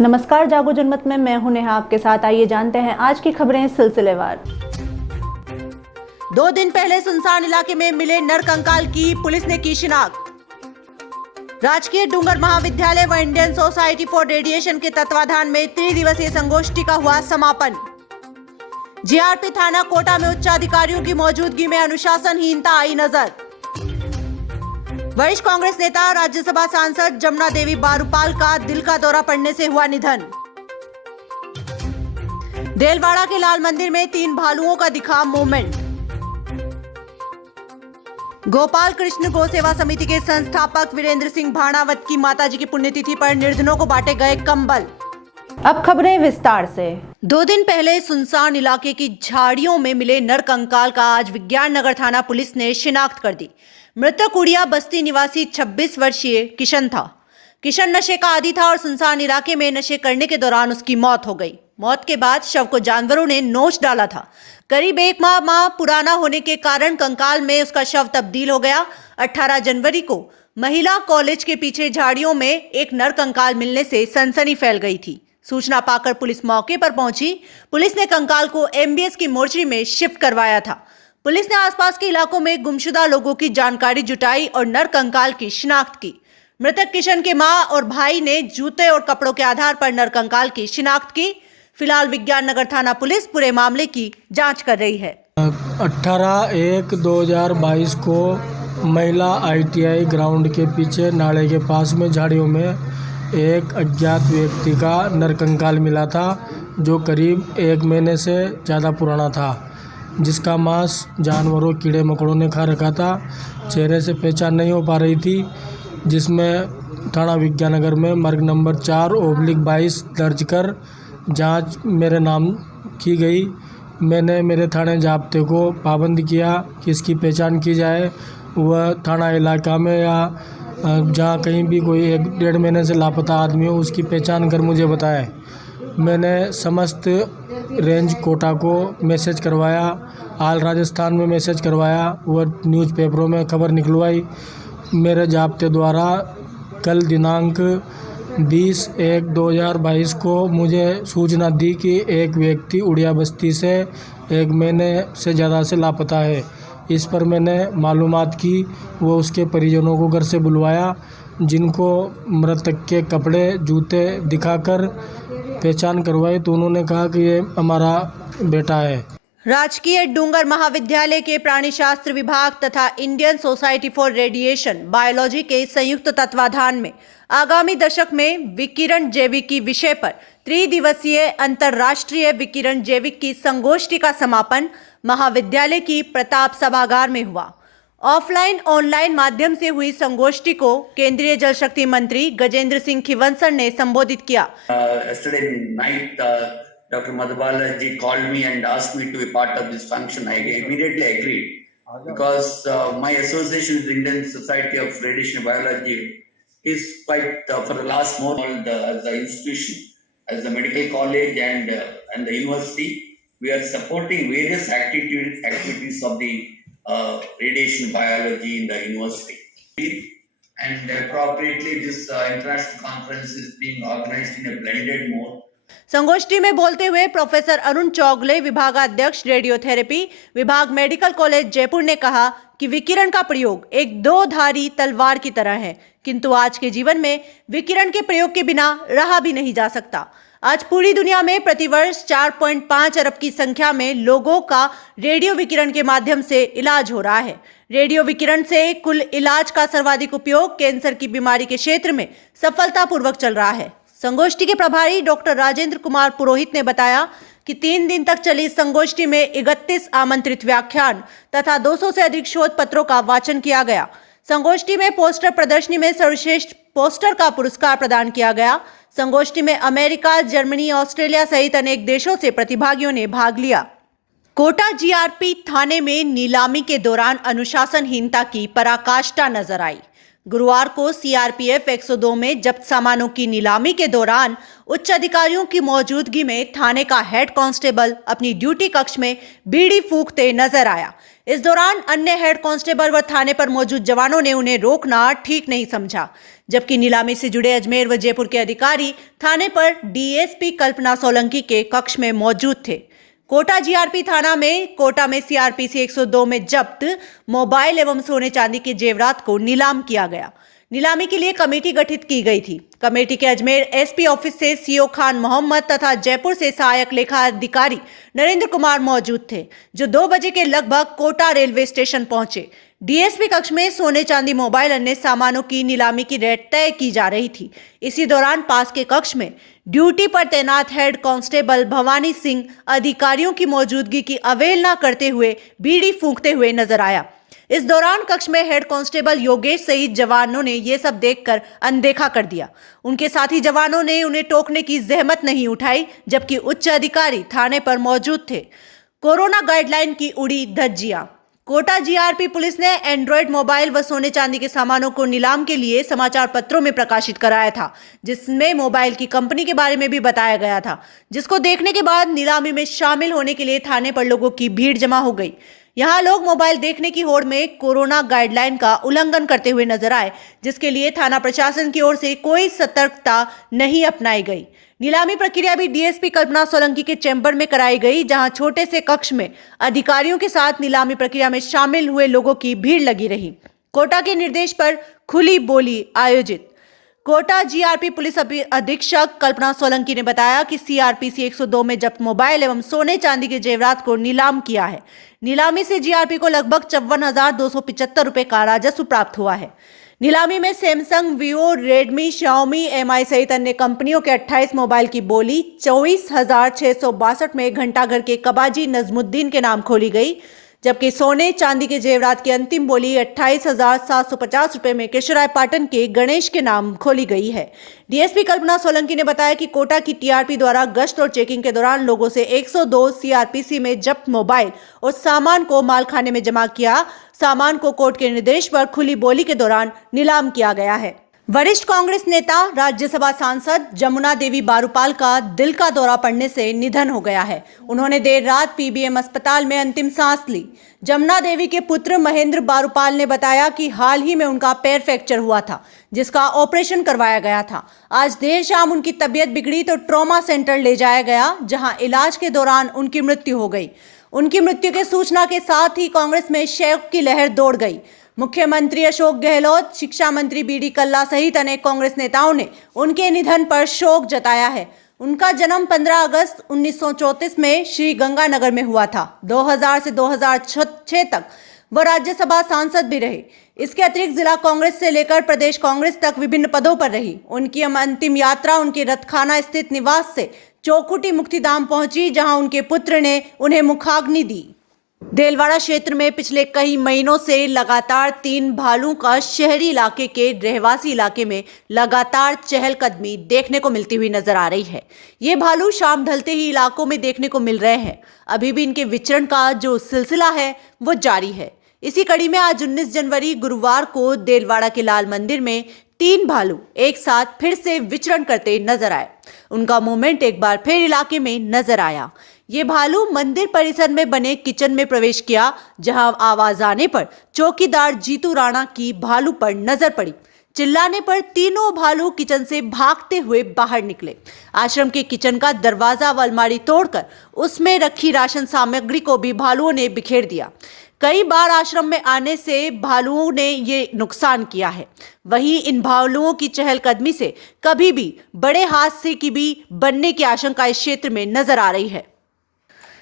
नमस्कार, जागो जनमत में मैं हूं नेहा आपके साथ। आइए जानते हैं आज की खबरें सिलसिलेवार। 2 दिन पहले सुनसान इलाके में मिले नर कंकाल की पुलिस ने की शिनाख्त। राजकीय डूंगर महाविद्यालय व इंडियन सोसाइटी फॉर रेडिएशन के तत्वाधान में त्रिदिवसीय संगोष्ठी का हुआ समापन। जीआरपी थाना कोटा में उच्चाधिकारियों की मौजूदगी में अनुशासनहीनता आई नजर। वरिष्ठ कांग्रेस नेता राज्यसभा सांसद जमुना देवी बारूपाल का दिल का दौरा पड़ने से हुआ निधन। देलवाड़ा के लाल मंदिर में 3 भालुओं का दिखा मूवमेंट। गोपाल कृष्ण गौ सेवा समिति के संस्थापक वीरेंद्र सिंह भाणावत की माताजी की पुण्यतिथि पर निर्धनों को बांटे गए कंबल। अब खबरें विस्तार से। 2 दिन पहले सुनसान इलाके की झाड़ियों में मिले नर कंकाल का आज विज्ञान नगर थाना पुलिस ने शिनाख्त कर दी। मृतक उड़िया बस्ती निवासी 26 वर्षीय किशन था। किशन नशे का आदी था और सुनसान इलाके में नशे करने के दौरान उसकी मौत हो गई। मौत के बाद शव को जानवरों ने नोच डाला था। करीब 1 माह पुराना होने के कारण कंकाल में उसका शव तब्दील हो गया। 18 जनवरी को महिला कॉलेज के पीछे झाड़ियों में एक नर कंकाल मिलने से सनसनी फैल गई थी। सूचना पाकर पुलिस मौके पर पहुंची। पुलिस ने कंकाल को एमबीएस की मोर्चरी में शिफ्ट करवाया था। पुलिस ने आसपास के इलाकों में गुमशुदा लोगों की जानकारी जुटाई और नर कंकाल की शिनाख्त की। मृतक किशन के मां और भाई ने जूते और कपड़ों के आधार पर नर कंकाल की शिनाख्त की। फिलहाल विज्ञान नगर थाना पुलिस पूरे मामले की जांच कर रही है। 18/1/2022 को महिला ITI ग्राउंड के पीछे नाले के पास में झाड़ियों में एक अज्ञात व्यक्ति का नरकंकाल मिला था, जो करीब 1 महीने से ज़्यादा पुराना था, जिसका मांस जानवरों कीड़े मकोड़ों ने खा रखा था। चेहरे से पहचान नहीं हो पा रही थी, जिसमें थाना विज्ञाननगर में मर्ग नंबर 4/22 दर्ज कर जांच मेरे नाम की गई। मैंने मेरे थाने जाब्ते को पाबंद किया कि इसकी पहचान की जाए। वह थाना इलाका में या जहाँ कहीं भी कोई 1-1.5 महीने से लापता आदमी हो, उसकी पहचान कर मुझे बताए। मैंने समस्त रेंज कोटा को मैसेज करवाया, आल राजस्थान में मैसेज करवाया, वह न्यूज़पेपरों में खबर निकलवाई। मेरे जाब्ते द्वारा कल दिनांक 20/1/2022 को मुझे सूचना दी कि एक व्यक्ति उड़िया बस्ती से 1 महीने से ज़्यादा से लापता है। इस पर मैंने मालूमात की। वो उसके परिजनों को घर से बुलवाया, जिनको मृतक के कपड़े जूते दिखाकर पहचान करवाई, तो उन्होंने कहा कि ये हमारा बेटा है। राजकीय डूंगर महाविद्यालय के प्राणीशास्त्र विभाग तथा Indian society for radiation biology के संयुक्त तत्वाधान में आगामी दशक में विकिरण जैविकी विषय पर त्रिदिवसीय अंतर्राष्ट्रीय विकिरण जैविक की संगोष्ठी का समापन महाविद्यालय की प्रताप सभागार में हुआ। ऑफलाइन ऑनलाइन माध्यम से हुई संगोष्ठी को केंद्रीय जल शक्ति मंत्री गजेंद्र सिंह खिवंसर ने संबोधित किया। Yesterday night, Dr. Madhubala ji called me and asked me to be part of this function. I immediately agreed because my association with the Indian Society of Radiation Biology is quite for the last more as the institution, as the medical college and the university, we are supporting various activities of the radiation biology in the university. And appropriately, this international conference is being organized in a blended mode. संगोष्ठी में बोलते हुए professor Arun Chougale, विभागाध्यक्ष radiotherapy विभाग, medical college Jaipur ने कहा कि विकिरण का प्रयोग एक 2-धारी तलवार की तरह है, किंतु आज के जीवन में विकिरण के प्रयोग के बिना रहा भी नहीं जा सकता। आज पूरी दुनिया में प्रतिवर्ष 4.5 अरब की संख्या में लोगों का रेडियो विकिरण के माध्यम से इलाज हो रहा है। रेडियो विकिरण से कुल इलाज का सर्वाधिक उपयोग कैंसर की बीमारी के क्षेत्र में सफलतापूर्वक चल रहा है। संगोष्ठी के प्रभारी डॉक्टर राजेंद्र कुमार पुरोहित ने बताया कि 3 दिन तक चली इस संगोष्ठी में 31 आमंत्रित व्याख्यान तथा 200 से अधिक शोध पत्रों का वाचन किया गया। संगोष्ठी में पोस्टर प्रदर्शनी में सर्वश्रेष्ठ पोस्टर का पुरस्कार प्रदान किया गया। संगोष्ठी में अमेरिका, जर्मनी, ऑस्ट्रेलिया सहित अनेक देशों से प्रतिभागियों ने भाग लिया। कोटा जीआरपी थाने में नीलामी के दौरान अनुशासनहीनता की पराकाष्ठा नजर आई। गुरुवार को सीआरपीएफ 102 में जब्त सामानों की नीलामी के दौरान उच्च अधिकारियों की मौजूदगी में थाने का हेड कांस्टेबल अपनी ड्यूटी कक्ष में बीड़ी फूंकते नजर आया। इस दौरान अन्य हेड कांस्टेबल व थाने पर मौजूद जवानों ने उन्हें रोकना ठीक नहीं समझा, जबकि नीलामी से जुड़े अजमेर व जयपुर के अधिकारी थाने पर डीएसपी कल्पना सोलंकी के कक्ष में मौजूद थे। कोटा जीआरपी थाना में कोटा में सीआरपीसी 102 में जब्त मोबाइल एवं सोने चांदी के जेवरात को नीलाम किया गया। नीलामी के लिए कमेटी गठित की गई थी। कमेटी के अजमेर एसपी ऑफिस से सीओ खान मोहम्मद तथा जयपुर से सहायक लेखा अधिकारी नरेंद्र कुमार मौजूद थे, जो 2 बजे के लगभग कोटा रेलवे स्टेशन पहुंचे। डीएसपी कक्ष में सोने चांदी मोबाइल अन्य सामानों की नीलामी की रेट तय की जा रही थी। इसी दौरान पास के कक्ष में ड्यूटी पर तैनात हेड कांस्टेबल भवानी सिंह अधिकारियों की मौजूदगी की अवहेलना करते हुए बीड़ी फूंकते हुए नजर आया। इस दौरान कक्ष में हेड कांस्टेबल योगेश सहित जवानों ने यह सब देखकर अनदेखा कर दिया। उनके साथी जवानों ने उन्हें टोकने की जहमत नहीं उठाई, जबकि उच्च अधिकारी थाने पर मौजूद थे। कोरोना गाइडलाइन की उड़ी धज्जियां। कोटा जीआरपी पुलिस ने एंड्रॉयड मोबाइल व सोने चांदी के सामानों को नीलाम के लिए समाचार पत्रों में प्रकाशित कराया था, जिसमें मोबाइल की कंपनी के बारे में भी बताया गया था, जिसको देखने के बाद नीलामी में शामिल होने के लिए थाने पर लोगों की भीड़ जमा हो गई। यहाँ लोग मोबाइल देखने की होड़ में कोरोना गाइडलाइन का उल्लंघन करते हुए नजर आए, जिसके लिए थाना प्रशासन की ओर से कोई सतर्कता नहीं अपनाई गई। नीलामी प्रक्रिया भी डीएसपी कल्पना सोलंकी के चैम्बर में कराई गई, जहां छोटे से कक्ष में अधिकारियों के साथ नीलामी प्रक्रिया में शामिल हुए लोगों की भीड़ लगी रही। कोटा के निर्देश पर खुली बोली आयोजित। कोटा जीआरपी पुलिस अधीक्षक कल्पना सोलंकी ने बताया कि सीआरपीसी 102 में जब्त मोबाइल एवं सोने चांदी के जेवरात को नीलाम किया है। नीलामी से जीआरपी को लगभग 54,275 रुपए का राजस्व प्राप्त हुआ है। नीलामी में Samsung, Vivo, Redmi, Xiaomi, MI सहित अन्य कंपनियों के 28 मोबाइल की बोली 24,662 में घंटाघर के कबाजी नजमुद्दीन के नाम खोली गई, जबकि सोने चांदी के जेवरात की अंतिम बोली 28,750 रुपए में केशवराय पाटन के गणेश के नाम खोली गई है। डीएसपी कल्पना सोलंकी ने बताया कि कोटा की टीआरपी द्वारा गश्त और चेकिंग के दौरान लोगों से 102 सीआरपीसी में जब्त मोबाइल और सामान को मालखाने में जमा किया। सामान को कोर्ट के निर्देश पर खुली बोली के दौरान नीलाम किया गया है। वरिष्ठ कांग्रेस नेता राज्यसभा सांसद जमुना देवी बारूपाल का दिल का दौरा पड़ने से निधन हो गया है। उन्होंने देर रात पीबीएम अस्पताल में अंतिम सांस ली। जमुना देवी के पुत्र महेंद्र बारूपाल ने बताया कि हाल ही में उनका पैर फ्रैक्चर हुआ था, जिसका ऑपरेशन करवाया गया था। आज देर शाम उनकी तबीयत बिगड़ी तो ट्रॉमा सेंटर ले जाया गया, जहां इलाज के दौरान उनकी मृत्यु हो गई। उनकी मृत्यु की सूचना के साथ ही कांग्रेस में शोक की लहर दौड़ गई। मुख्यमंत्री अशोक गहलोत, शिक्षा मंत्री बीडी कल्ला सहित अनेक कांग्रेस नेताओं ने उनके निधन पर शोक जताया है। उनका जन्म 15 अगस्त 1934 में श्री गंगानगर में हुआ था। 2000 से 2006 तक वह राज्यसभा सांसद भी रहे। इसके अतिरिक्त जिला कांग्रेस से लेकर प्रदेश कांग्रेस तक विभिन्न पदों पर रही। उनकी अंतिम यात्रा उनके रतखाना स्थित निवास से चौखुटी मुक्तिधाम पहुंची, जहां उनके पुत्र ने उन्हें मुखाग्नि दी। देलवाड़ा क्षेत्र में पिछले कई महीनों से लगातार 3 भालुओं का शहरी इलाके के रहवासी इलाके में लगातार चहलकदमी देखने को मिलती हुई नजर आ रही है। ये भालू शाम ढलते ही इलाकों में देखने को मिल रहे हैं। अभी भी इनके विचरण का जो सिलसिला है वो जारी है। इसी कड़ी में आज 19 जनवरी गुरुवार को देलवाड़ा के लाल मंदिर में 3 भालू एक साथ फिर से विचरण करते नजर आए। उनका मूवमेंट एक बार फिर इलाके में नजर आया। ये भालू मंदिर परिसर में बने किचन में प्रवेश किया, जहां आवाज आने पर चौकीदार जीतू राणा की भालू पर नजर पड़ी। चिल्लाने पर तीनों भालू किचन से भागते हुए बाहर निकले। आश्रम के किचन का दरवाजा व अलमारी तोड़कर उसमें रखी राशन सामग्री को भी भालुओं ने बिखेर दिया। कई बार आश्रम में आने से भालुओं ने ये नुकसान किया है। वहीं इन भालुओं की चहलकदमी से कभी भी बड़े हादसे की भी बनने की आशंका इस क्षेत्र में नजर आ रही है।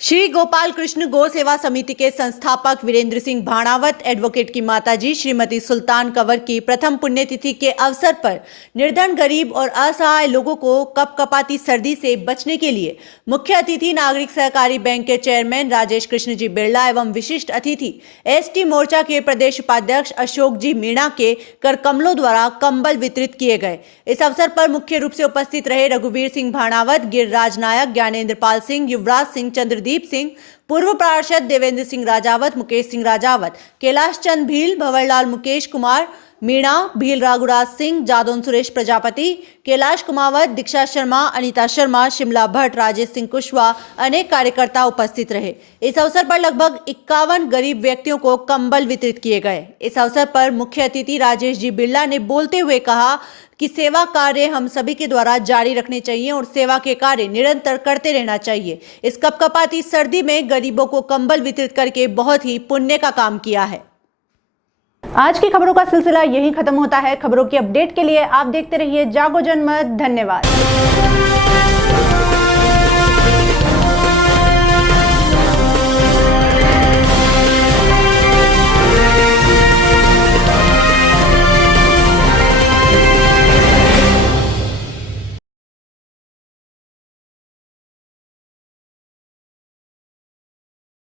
श्री गोपाल कृष्ण गौ सेवा समिति के संस्थापक वीरेंद्र सिंह भाणावत एडवोकेट की माताजी श्रीमती सुल्तान कंवर की प्रथम पुण्यतिथि के अवसर पर निर्धन, गरीब और असहाय लोगों को कपकपाती सर्दी से बचने के लिए मुख्य अतिथि नागरिक सहकारी बैंक के चेयरमैन राजेश कृष्ण जी बिरला एवं विशिष्ट अतिथि एसटी मोर्चा के प्रदेश उपाध्यक्ष अशोक जी मीणा के कर कमलों द्वारा कंबल वितरित किए गए। इस अवसर पर मुख्य रूप से उपस्थित रहे रघुवीर सिंह भाणावत, गिरिराज नायक, ज्ञानेंद्र पाल सिंह, युवराज सिंह, चंद्रदीप सिंह, पूर्व पार्षद देवेंद्र सिंह राजावत, मुकेश सिंह राजावत, कैलाश चंद भील, भंवरलाल, मुकेश कुमार, मीणा, भील राघुराज सिंह, जादौन सुरेश प्रजापति, कैलाश कुमावत, दीक्षा शर्मा, अनीता शर्मा, शिमला भट्ट, राजेश सिंह कुशवाहा अनेक कार्यकर्ता उपस्थित रहे। इस अवसर पर लगभग 51 गरीब व्यक्तियों को कंबल वितरित किए गए। इस अवसर पर मुख्य अतिथि राजेश जी बिरला ने बोलते हुए कहा कि सेवा कार्य हम सभी के द्वारा जारी रखने चाहिए और सेवा के कार्य निरंतर करते रहना चाहिए। इस कपकपाती सर्दी में गरीबों को कंबल वितरित करके बहुत ही पुण्य का काम किया है। आज की खबरों का सिलसिला यहीं खत्म होता है। खबरों की अपडेट के लिए आप देखते रहिए जागो जनमत। धन्यवाद।